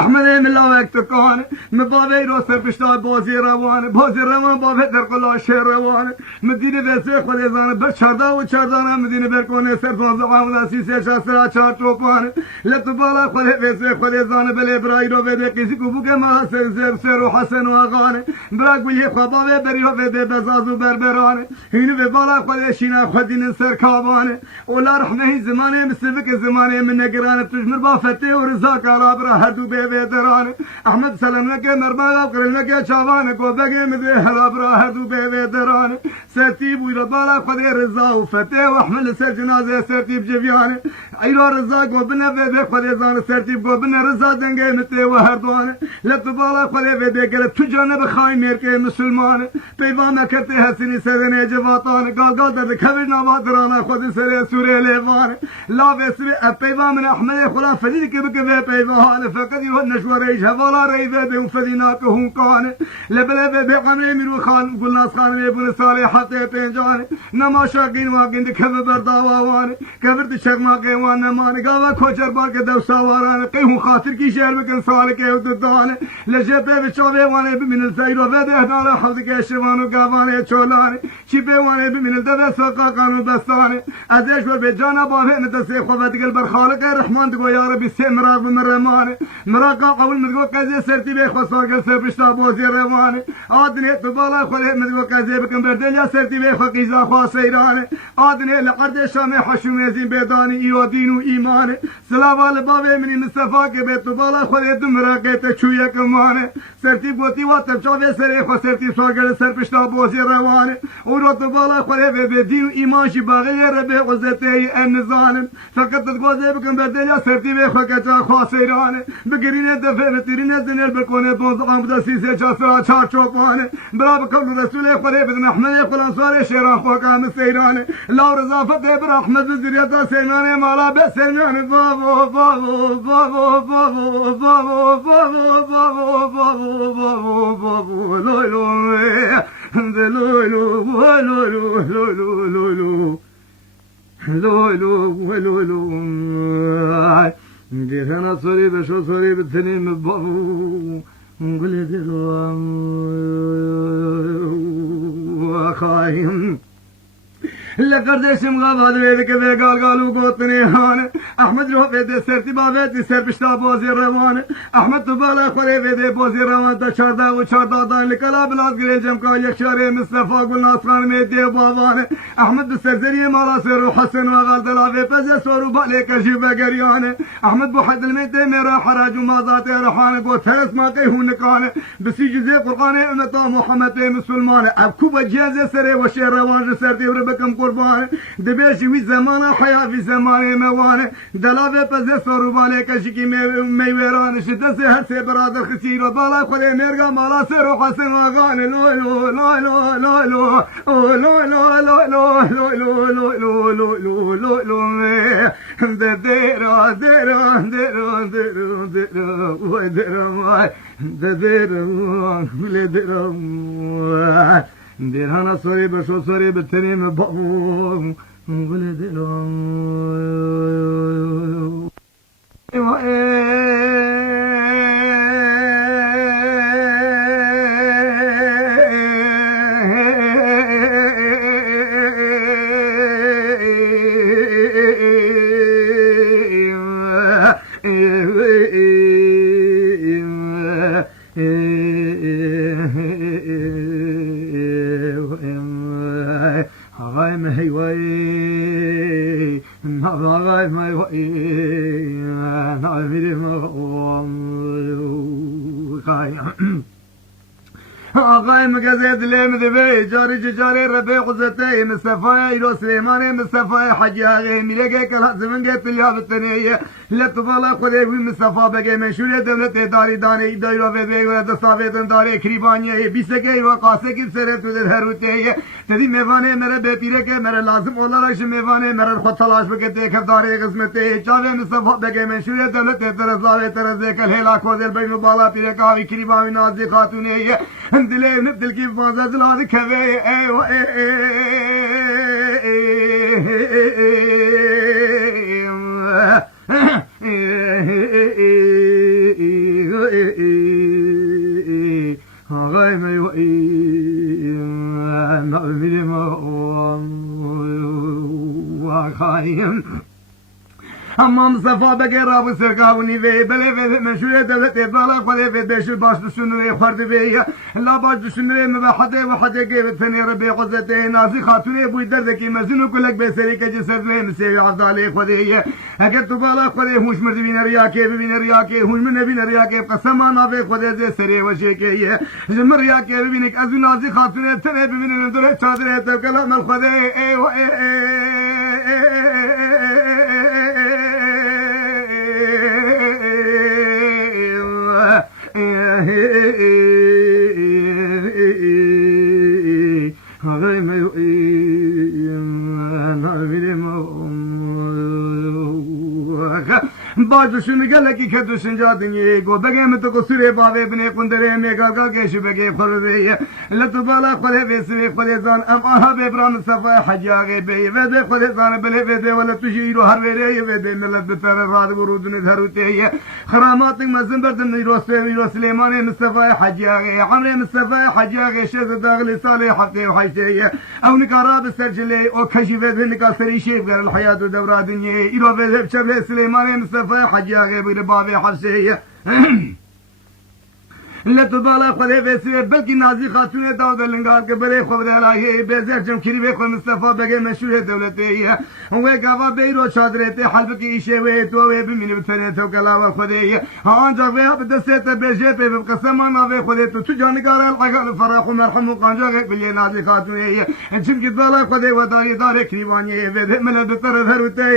احمد ملا وقت کان مباوی رو سر پشتا بازی روان باوی در قلا شهر روان مدینه وسه خود زان بر چردا و چردان مدینه بر کنه سر فاز عامل سیسه شاسرا چار چوپان لت بالا خود وسه خود زان بل برای رو بده کسی کو بوک ما سر و حسن و اغان برای گوی خباوی بری رو بده بزازو بربران اینو به بالا خود شینا خودین سر کابان اولا رحمه زمانه مسبک زمانه من نگران تجمر با فتح و رضا کلا برا هدو به دران احمد سلام لك مرمى قرن لك شابان کو بگه مده هلا برا هدو به دران سرتیب و بالا خود رضا و فتح و احمد سر جنازه سرتیب جویان ایرا رضا کو بنه به خود زان سرتیب کو بنه رضا دنگه مته و هر دوان لت بالا خود به گل تو جانب خاین مر که مسلمان پیغام کرتے حسنی سرنے جواتان گال در خبر نوادرانا خود سر سوره لیوان لا وسر پیغام احمد خلا فدی که به پیغام فقط یو نشوره حوالا ری به فدینا که هون کان لبل به قمر میرو خان گلناس خان ابن صالح حق پنجان نماشاگین واگین خبر برداوان کبر شرما کے وان مان گاوا کوچر با کے دو سواران کہ ہوں خاطر کی شہر میں سال کے دان لجبه بچاوه وانه بمن الفير وبده هدار حفظ كشوان وقوانه چولانه شبه وانه بمن الدد سوقا قانون بستانه ازش ور بجانا باره متسي خوفت قلب خالق الرحمن تقول يا ربي سمراق بمرمانه مراقا قبل متقول كذي سرتي بي خسار قل سربشتا بوزي روانه آدنه تبالا خوله متقول كذي بكم بردل سرتي بي خقيزا خاسيرانه آدنه لقرد شام حشوم زين بيداني ايو دين و ايمانه سلاوه لباوه مني مصطفى که به تبالا خوله دمراقه تشويه کمانه سرتی بوتی و تبچاوه سره خو سرتی ساگر سرپشتا بوزی روانه او رو تبالا خوله به دین و ایمانشی باقی ربه غزته النظانه فقط تگوزه بکن بردنیا سرتی به خو کجا خاسیرانه بگرینه دفعه نتیرینه زنل بکنه بوز آمده سیسه چاسرا چار چوپانه برا بکن رسول خوله بدن احمد خلانسوار شیران خوکام سیرانه لا رضافت بر احمد زریتا سیمانه مالا به سیمانه بابو بابو بابو بابو بابو بابو بابو لولو لولو لولو لولو دیدن سری بشو سری بتنیم بابو قل دیدو خایم لقردشم غابات ويدك ذي قالوا قوتني هان احمد روح بيدي سرتي بابيتي سر بشتا بوزي روان احمد تبالا خوري بيدي بوزي روان تا شردا و شردا دان لكلا بلاس قريجم كا يكشاري مصطفى قلنا اصران ميدي بابان احمد بسرزري مالا سر وحسن وغال دلافي بزي سورو بالي كشيبه قريان احمد بو حد الميدي ميرا حراج ومازاتي رحان قو ترس ما كي هون كان بسي جزي قرآن امتا محمد مسلمان ابكو بجيزي سري وشي روان سرتي وربكم قربان دبیشی وی زمان حیا وی زمان موانه دلاوه پزه سروباله کشکی میویران شده سه هر سه برادر خسیر و بالا خود مرگا مالا سر و حسن و غان لو لو لو لو لو لو لو لو لو لو لو لو لو لو لو لو درا درا درا درا درا و درا درا درا دیرهانا سوری بشو سوری بتنیم بابو ولدلو آقای مگزه دلیم دبی جاری جاری ربی قزته مصطفی ایرو سلیمان مصطفی حجی آقای میره که کلا زمین که پلیا بتنیه لطفالا خودی وی مصطفی بگه منشور دولت داری دانه دایرو بگه و دستاویتن داره کریبانیه بیسه که و قاسه که سره تو در هروتیه تدی میوانه مره بپیره که مره لازم اولارش میوانه مره خود تلاش بکه تکف داره قسمته جاوه مصطفی بگه منشور دولت درزاوی ترزه کل هلا کودل بین بالا پیره کاوی کریبانی نازی خاتونیه دلي نبدل كيف ما زاد هذا كذا خايم اما مصطفى بگه رابو سرکاونی وی بله وی منشور دولت بالا خلی وی بشو باش دشونری خورد وی لا باش دشونری مبحده و حده که بتنی ربی قزته نازی خاتونی بوی درد کی مزنو کلک بسری که جسد وی مسیوی عبدالی خودی اگر تو بالا خلی هوش مرد بین ریا که ببین ریا که هوش من بین ریا که قسمان وی خود ز سری وجه که جمر ریا که ببین که از نازی خاتونی تره ببین دور چادر تو کلام خودی ای و बाजूशुन गल की खेतुशन जादंगे गो बगे में तो को सुरे बावे बने कुंदरे में गागा के शुबगे फरदे लतबाला खले वेसे खले जान अम आहा बे ब्राम सफा हजागे बे वेदे खले जान बले वेदे वला तुजीरो हर वेरे वेदे मिलत तर रात गुरुद ने धरुते खरामात मजन बदन रोसे सुलेमान मुस्तफा हजागे عمر मुस्तफा हजागे शेज दागल صالح حقي وحيته او نكارا بسرجلي او كشف ذنك سري شيء غير الحياه دورا دنيا يرو به شبه سليمان مصطفى حجاغي بابي حسيه لتبالا خدي بسي بلكي نازي خاتون داود لنگار کے بڑے خبر لاہے بزر جمکری بے خو مصطفی بگے مشہور دولتی هو گاوا بیرو چادرتے حلب کی شوی تو وی بمن بتنے تو کلا خدی ہاں جو اب دستے بجے پہ قسم ما وی خدی تو جانکار الحق فرح مرحم قانجا بلی نازي خاتون جن کی بالا خدی وداری دار کریوانی و مل بتر دھرتے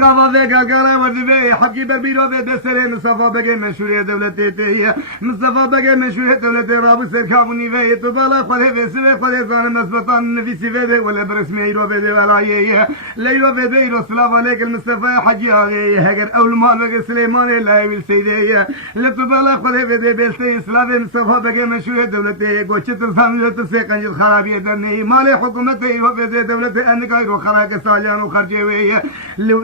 गावा वेगा गाला वदवे हकीब बीरो वे दसरे मुस्तफा बगे मशहूर दौलत ते मुस्तफा बगे मशहूर दौलत राब से खावनी वे तो बाला खले वेसे खले जान नस्बतान नबी सिवे वला برسمه يرو वे ولا ये ليرو वे رسول الله عليك المصطفى حجي هاجر اول ما بقى سليمان لا يل سيدي لتبالا خله वे بيلتي اسلام مصطفى بगे مشهور دولت گوچت سامجت سے کنج خرابی درنی مال حکومت वे دولت انك رو خراك ساجان خرجي وي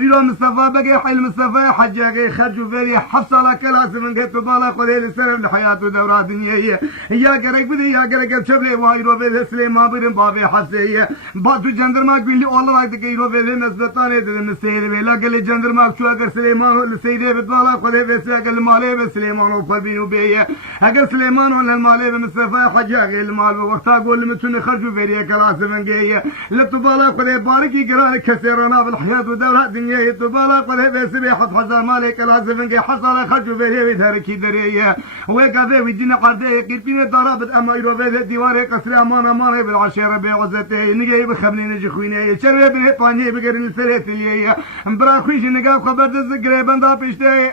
لو مصطفى بقى حل مصطفى حجاقي خرجوا فيري حفصة لك لازم من قلت بالا قليل السلام لحياة دورات دنيا يا قرق بدي يا قرق بشبلي وايرو في السلام ما بيرن بابي حفصة بعض جندر ماك بيلي الله رايك يرو في نسبتاني دن السيد بيلا قال جندر ماك شو اگر سليمان السيد بتبالا قليل في سياق المالي بسليمان وفبينو بيه اگر سليمان ولا المالي بمصطفى حجاقي المال وقتها قول متون خرجوا فيري كلاس من جاي لتبالا قليل باركي قرار كثيرنا بالحياة دورات دنيا تبالا قله بسبي حط حزر مالك لازم انك حصل خرجوا به ذلك دريه وقاذا ويدنا قاذا قلبين ضربت اما يرو به ديوار قصر امان امان بالعشيره بعزته نجي بخبني نجي خوينه شرب به طاني بقرن الفلات اللي برا خويش نقا خبر ذكر بندا بيشتي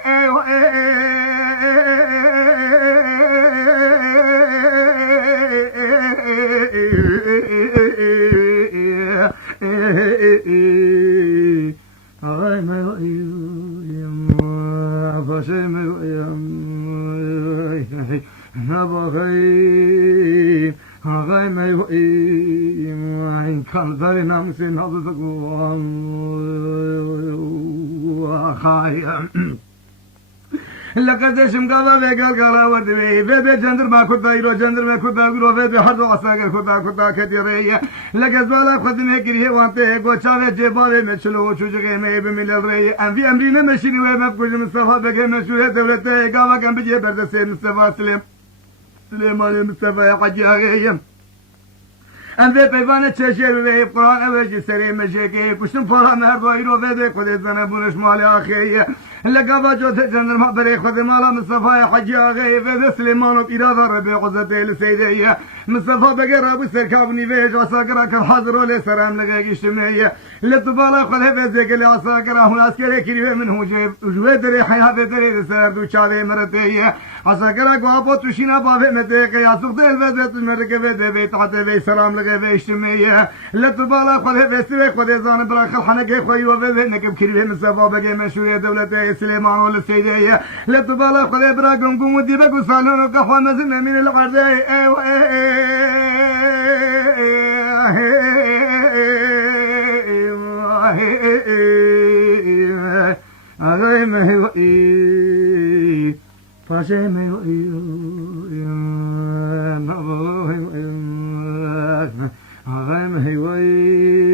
لقد شمقابا بقال قالا ودوي في جندر ما كنت يرو جندر ما كنت يرو في حد عساكر كنت كثيرية لقد بالا خدمه كريه وانته قوشاوه جباوه مچلو چوجه مي بمل الري ان في امرينا مشيني ومبكوش مصطفى بقى مشهور دولته قاوا كان بيجي بردسين مصطفى سليمان مصطفى حجاغي ام في پیوان چشر و قرآن اوجی سری مشکی کشتم فرا مهردوی رو بده خودت زنبونش مال آخیه لقابا جو جندر ما بري خود مالا مصطفى حجي آغي و سليمان و إرادة ربي قزته لسيدية مصطفى بقى رابو سركابني ويج عساكرا كان حاضروا لي سرام لغاق اجتماعية لطبالا خود هفزيك اللي عساكرا هون عسكري كريوه من هو جوه دري حياة دري سردو چاوه مرتيه عساكرا قوابو تشينا بابه متيك يا سوخت الوزيت المركبه دي بيت حتى بي سرام لغاق اجتماعية لطبالا خود هفزيك خود زان براخ الحنقه خوي وفزي نكب كريوه مصطفى بقى مشهور دولته لسيدي سليمان ولسيدي لا تبالغ خذ براكم قوم وديبك وصالون وقحوة مزلنا من العرداء I